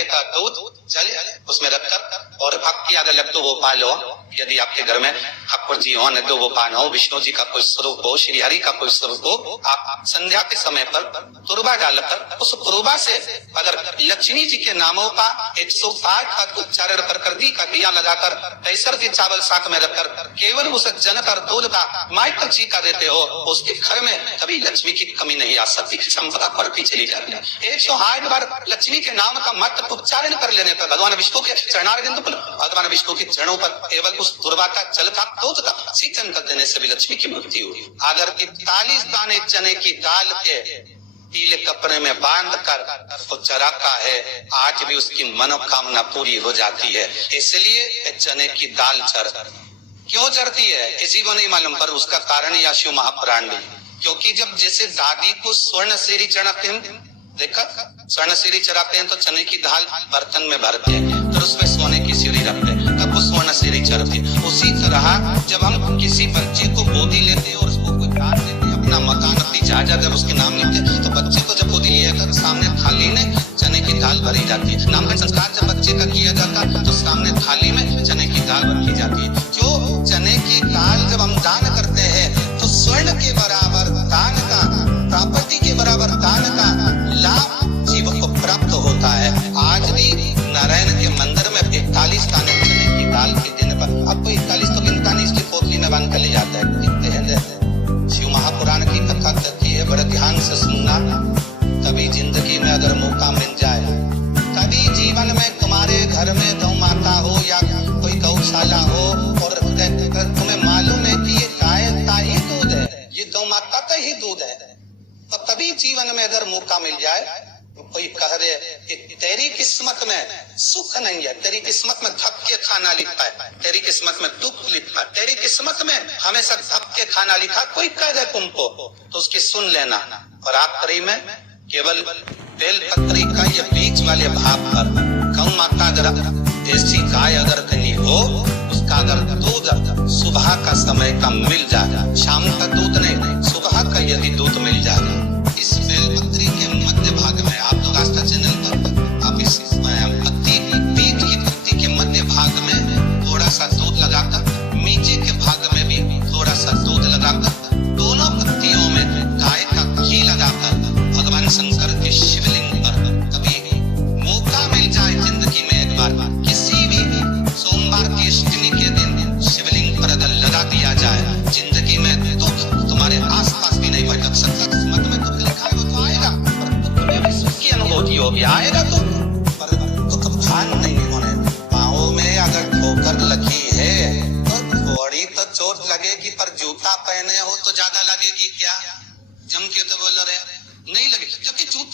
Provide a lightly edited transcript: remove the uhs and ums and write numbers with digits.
गाय का दूध चले उसमें रखकर और आपकी अगर लग तो वो पालो, यदि आपके घर में ठाकुर जी हो, न तो वो पान हो, विष्णु जी का कोई स्वरूप हो, श्री हरि का कोई स्वरूप हो, आप संध्या के समय पर तुरबा डालकर उस तुरबा से अगर लक्ष्मी जी के नामों का 108 का उच्चारण कर दी का दिया लगाकर कैसर के चावल साथ में रखकर केवल उस जनक और दूध का माइक जी का देते हो, उसके घर में कभी लक्ष्मी की कमी नहीं आ सकती, संपदा बढ़ती चली जाती है। 108 बार लक्ष्मी के नाम का मत उच्चारण कर लेने पर भगवान विष्णु के चरणारविंद पर, भगवान विष्णु के चरणों पर केवल उस तुरबा का जल का दूध का सिंचन कर देने से भी लक्ष्मी की मुक्ति हुई। अगर 41 दाने चने की दाल के पीले कपड़े में बांध कर वो चराता है, आज भी उसकी मनोकामना पूरी हो जाती है। इसलिए चने की दाल चर क्यों चढ़ती है किसी को नहीं मालूम, पर उसका कारण या शिव महापुराण में, क्योंकि जब जैसे दादी को स्वर्ण सीरी चढ़ाते हैं, देखा स्वर्ण सीरी चढ़ाते हैं तो चने की दाल बर्तन में भरते हैं, तो उसमें सोने की सीढ़ी रखते हैं, तब वो स्वर्ण सीढ़ी चढ़ती है। उसी तरह जब हम किसी बच्चे को गोदी लेते हैं और उसको कोई दान देते हैं, अपना मकान अपनी जायदाद जब उसके नाम लिखते हैं, तो बच्चे को जब गोदी लिया कर सामने थाली में चने की दाल भरी जाती है। नामकरण संस्कार जब बच्चे का किया जाता है तो सामने थाली में चने की दाल रखी जाती है। जो चने की दाल जब हम दान करते हैं तो स्वर्ण के बराबर दान का, प्रॉपर्टी के बराबर दान का लाभ जीव को प्राप्त होता है। आज भी नारायण के मंदिर में 41 दाने चने की दाल के दिन पर, अब कोई 41 तो गिनता नहीं, इसकी पोटली में बांध कर ले जाता है, दिखते हैं। शिव महापुराण की कथा कहती है, बड़े ध्यान से सुनना, कभी जिंदगी में अगर मौका मिल जाए, कभी जीवन में तुम्हारे घर में गौ माता हो या कोई गौशाला हो और तुम्हें मालूम है कि ये गाय का ही दूध है, ये गौ माता का ही दूध है, तो कभी जीवन में अगर मौका मिल जाए तो कोई कह रहे कि तेरी किस्मत में सुख नहीं है, तेरी किस्मत में धक्के खाना लिखा है, तेरी किस्मत में दुख लिखा है, तेरी किस्मत में हमेशा धक्के खाना लिखा, कोई कह दे तुमको तो उसकी सुन लेना। और आखिरी में केवल बेल पत्री का ये बीच वाले भाग पर गौ माता अगर देसी गाय अगर कहीं हो, उसका अगर दूध सुबह का समय का मिल जाए, शाम का दूध नहीं, सुबह का यदि दूध मिल जाए, इस बेलपत्री के मध्य भाग में आप लोग आस्था चैनल पर आप इस पत्ती बीज की पत्ती के मध्य भाग में थोड़ा सा दूध लगाकर, नीचे के भाग में भी थोड़ा सा दूध लगाकर, दोनों पत्तियों में गाय का घी लगाकर भगवान शंकर के शिवलिंग पर कभी मौका मिल जाए जिंदगी में एक बार, किसी भी सोमवार की अष्टमी के दिन शिवलिंग पर अगर लगा दिया जाए, जिंदगी में दुख तुम्हारे आसपास भी नहीं भटक सकता। किस्मत में दुख लिखा है वो तो आएगा, पर दुख में भी सुख की अनुभूति होगी, आएगा तो, पर दुख भान नहीं होने। पाँव में अगर ठोकर लगी है तो थोड़ी तो चोट लगेगी, पर जूता पहने हो तो ज्यादा लगेगी क्या? जम के तो बोल रहे नहीं लगे, क्योंकि जूता